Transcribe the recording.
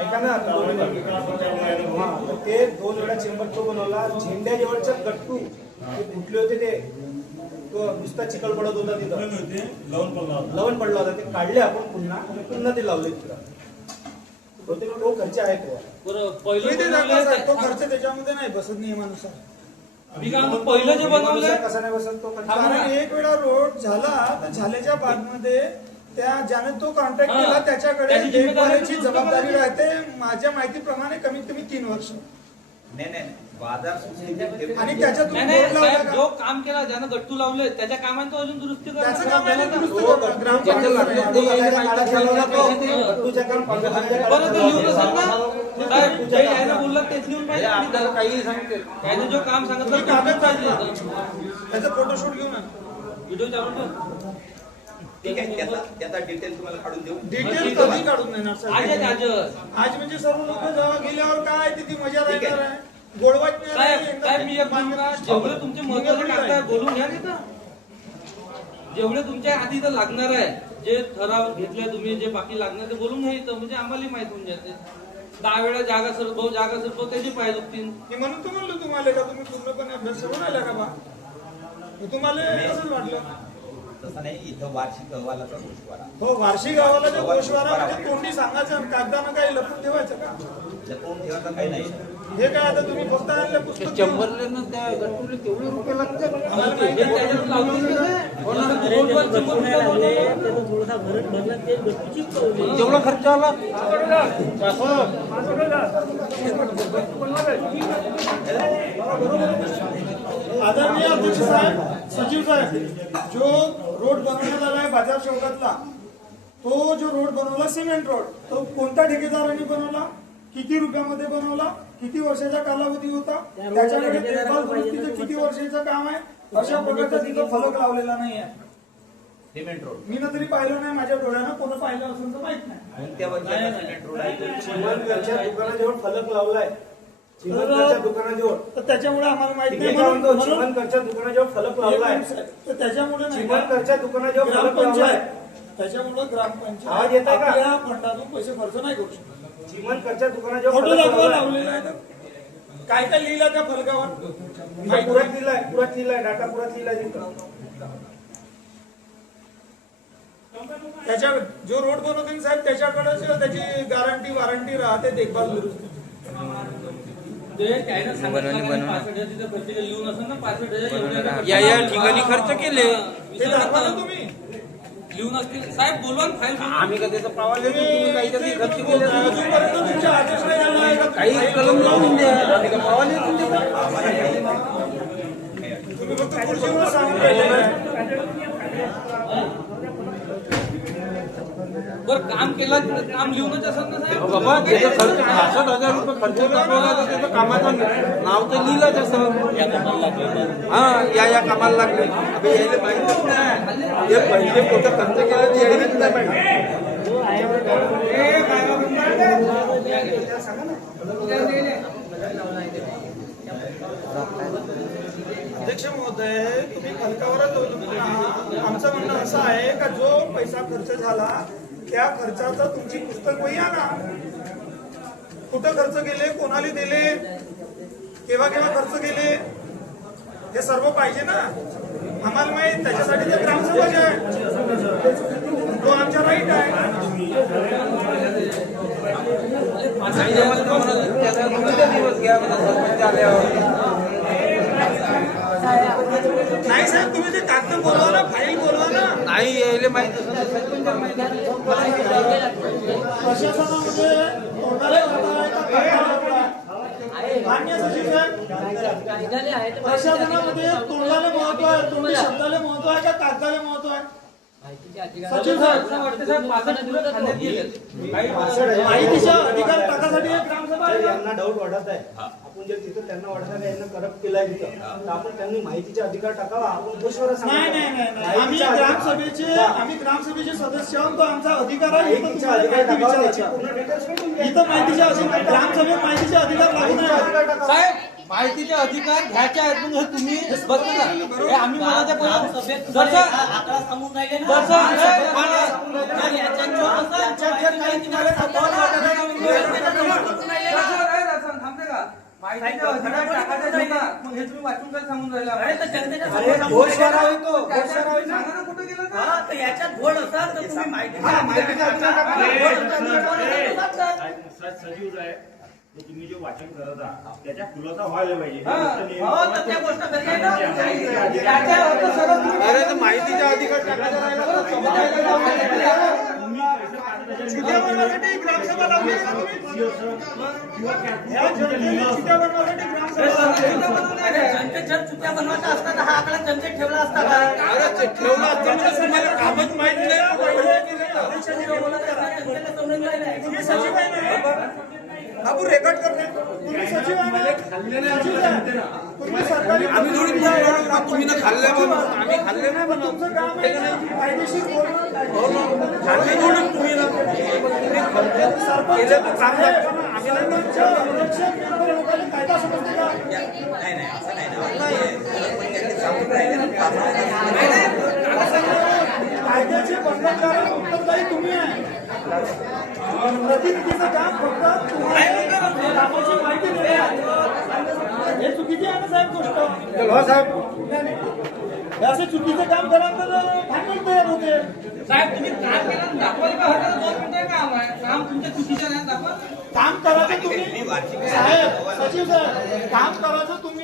ऐका ना, ते 2 वेळा चेंबर तो बनवला. झेंड्या जवळच्या गट्टू ते कुठले होते ते, तो नुसता चिखल पडत होता तिथं, लवण पडला होता. ते काढले आपण पुन्हा ते लावले तिथं. तो खर्च आहे तो खर्च त्याच्यामध्ये नाही बसत नियमानुसार. पहिलं जे बनवलं कसा नाही बसत तो खर्च. कारण एक वेळा रोड झाला तर झाल्याच्या बादमध्ये त्या ज्याने तो कॉन्ट्रॅक्ट केला त्याच्याकडे देखभालीची जबाबदारी राहते. माझ्या माहितीप्रमाणे कमीत कमी 3 वर्ष. नाही बाजार आणि त्याच्यातून जो काम केला ज्यानं गट्टू लावले त्याच्या कामाने तो अजून दुरुस्ती त्याचं काम आहे करतो. दुरुस्त करणं. बरं ते लिहून असेल ना साहेब, जे यायला बोललं तेच लिहून पाहिजे. आपल्याला काही सांगते त्याने जो काम सांगितलं कागद पाहिजे त्याचा फोटोशूट घेऊन व्हिडिओ चालू ठेव. ठीक आहे, त्याचा डिटेल तुम्हाला काढून देऊ. डिटेल कधी काढून देणार सर? आज म्हणजे सर्व लोक जेव्हा गेल्यावर काय तिथे मजा राहणार आहे. गोडवाच साहेब मी एक म्हणू का, जेवढे तुमचे महत्वाचे कागद बोलून घ्या तिथं. जेवढे तुमच्या आधी इथं लागणार आहे, जे ठराव घेतले तुम्ही, जे बाकी लागणार ते बोलून घ्या इथं, म्हणजे आम्हाला माहित होऊन जाते. 10 वेळा जागा सरतो त्याची पाय दुखतील. म्हणून तर म्हणलं तुम्हाला का तुम्ही पूर्णपणे अभ्यास करून आल्या का बा? तुम्हाला कसं वाटलं? तसं नाही, इथं वार्षिक अहवालाचा गोषवारा. हो, वार्षिक अहवालाचा गोषवारा म्हणजे तोंडी सांगायचं, कागदानं काही लपून ठेवायचं का? लपवून ठेवायचं काही नाही. हे काय आता तुम्ही फक्त आणलं पुस्तक चंबरले ना त्या गट्टूला तेवढे रुपये लागतात. आम्हाला माहिती आहे. तेवढा खर्च आला. आदरणीय अध्यक्ष साहेब, सचिव साहेब, जो रोड बनवण्यात आला आहे बाजार चौकातला, तो जो रोड बनवला सिमेंट रोड, तो कोणत्या ठेकेदारांनी बनवला, किती रुपयामध्ये बनवला, किती वर्षाचा कालावधी होता, त्याच्याकडे देखभाल दुरुस्तीचं किती वर्षाचं काम आहे, अशा प्रकारचा तिथं फलक लावलेला नाही आहे. सिमेंट रोड मी ना तरी पाहिलं नाही, माझ्या डोळ्यानं कोणतं पाहिलं असेल तर माहित नाही. कोणत्या वर्षाचा सिमेंट रोड आहे? चिमणकरच्या दुकानाजवळ फलक लावलाय. चिमणकरच्या दुकानाजवळ. तर त्याच्यामुळे आम्हाला माहित नाही. चिमणकरच्या दुकानाजवळ फलक लावलाय. तर त्याच्यामुळे नाही. चिमणकरच्या दुकानाजवळ फलक लावलाय. त्याच्यामुळे आवाज ग्रामपंचायत येतोय का? आपल्या फंडातून पैसे खर्च नाही करू शकत. चिमणकरच्या दुकानाजवळ फोटो फलक दाखवा लावलाय. लावलेला आहे. काय काय लिहिलं त्या फलकावर? पुरात लिहिलाय, डाटा पुरात लिहिलाय तिथं. त्याच्या जो रोड बनवतो साहेब त्याच्याकडेच त्याची गॅरंटी वॉरंटी राहते देखभाल दुरुस्ती. या ठिकाणी खर्च केले. ते दाखवा ना तुम्ही. लिहून असतील साहेब, बोलवा ना फाईल. आम्ही का त्याचा पावा देतो, तुम्ही काहीतरी खर्च केले. अजूनपर्यंत तुमच्या आदेश नाही आला आहे का? काही कलम लावून द्या. आम्ही का पावा देतो तिथं. तुम्ही फक्त खुर्चीवर सांगून राहिले. बरं काम केलं, काम लिहूनच असत ना साहेब. बाबा त्याचा खर्च 66,000 रुपये खर्च दाखवला तर त्याचं कामाचं नाव तर लिहिलंच असं. हा या कामाला लागले. अबे यायला माहितच नाही. हे पहिले मोठं खर्च केलं ते यायलाच नाही पाहिजे. अध्यक्ष महोदय, तुम्ही फलकावरच अवलंबून आहात. आमचं म्हणणं असं आहे का जो पैसा खर्च झाला त्या खर्चाचं तुमची पुस्तक वही आणा. कुठं खर्च केले, कोणाला दिले, केव्हा खर्च केले, हे सर्व पाहिजे ना आम्हाला माहित. त्याच्यासाठी तर ग्रामसभा आहे, तो आमचा राईट आहे. नाही साहेब, तुम्ही ते कागद बोलवा ना, फाईल बोलवा ना. नाही यायला माहित प्रशासनामध्ये तोंडाला वाटा आहे का कागदाला वाटा आहे? मान्य सचिव साहेब, प्रशासनामध्ये तोंडाला महत्व आहे, तोंडी शब्दाला महत्व आहे का कागदाला महत्व आहे? सचिव साहेब, माहितीच्या अधिकार टाकासाठी एक ग्रामसभा आहे का? यांना डाऊट वाटत आहे. आपण जर तिथं त्यांना वाटत आहे यांना करप्ट केलाय तिथं, तर आपण त्यांनी माहितीचे अधिकार टाकावा. आपण गोष्टीवर नाही. आम्ही ग्रामसभेचे सदस्य आहोत, तो आमचा अधिकार आहे. माहितीचा अधिकार टाकावा. याची पूर्ण डिटेल्स भेटून जाईल. इथं माहितीचे अधिकार, ग्रामसभेत माहितीचे अधिकार लागू नाही. साहेब माहितीचे अधिकार घ्यायचे आहेत म्हणजे तुम्ही बघा हे आम्ही म्हणायचं पण माहितीच्या अधिकार टाकायचा नाही का? मग हे तुम्ही वाचून काय सांगून राहिला अरे घोषवारा होतो घोषवारा होतो. सांगा ना कुठं गेलं का? हा, तर याच्यात घोळ असाल तर तुम्ही माहिती हा, माहितीचा अधिकार टाका. सजीव आहे तर तुम्ही जे वाचन करत आहात त्याच्या खुलासा व्हायला पाहिजे हा. हो, तर त्या गोष्ट घरी आहे ना. त्याच्या अर्थ सरळ तुम्ही- अरे तर माहितीचा अधिकार टाकायचा राहिला तर समुदायाला जाऊन चिठ्ठ्या बनवण्यासाठी ग्रामसभा लावली आहे का तुम्ही? या जनतेने चिठ्ठ्या बनवण्यासाठी ग्रामसभा लावली आहे. अरे जनतेच्या चुक्या बनवायच्या असतात हा आकडा जनतेत ठेवला असता का? अरे ते ठेवलं असतं म्हणजे तुम्हाला कामच माहित नाही जनतेला समजून राहिलं. तुम्ही सचिव आहे ना? बाबू रेकॉर्ड करणे तुम्ही सचिव आहे ना? सचिव आहे. तुम्ही सरकारी आम्ही थोडी तुम्ही ना खाल्ले म्हणून आम्ही खाल्ले नाही म्हणून तुमचं काम आहे कायदेशीर बोलणं, खाल्ले म्हणून तुम्ही ना केलं तर चांगलं आहे पण आम्ही नाही लोकांनी कायदा समजते का? नाही नाही असं नाही ना पण त्यांनी सांगून राहिले ना, कायद्याचे बंधनकारक उत्तरदायी तुम्ही आहे. प्रतिनिधीचं काम फक्त तुम्हाला कामाची माहिती देणे आहे. हे चुकीची आहे ना साहेब गोष्ट. हो साहेब हे असे चुकीचं काम कराल तर भांडण तयार होते. साहेब तुम्ही काम केलं दाखवायला का हटलं? 2 मिनिटं काम आहे. काम तुमच्या चुकीच्या नाही दाखवा. काम करायचं तुम्ही साहेब सचिव साहेब काम करायचं तुम्ही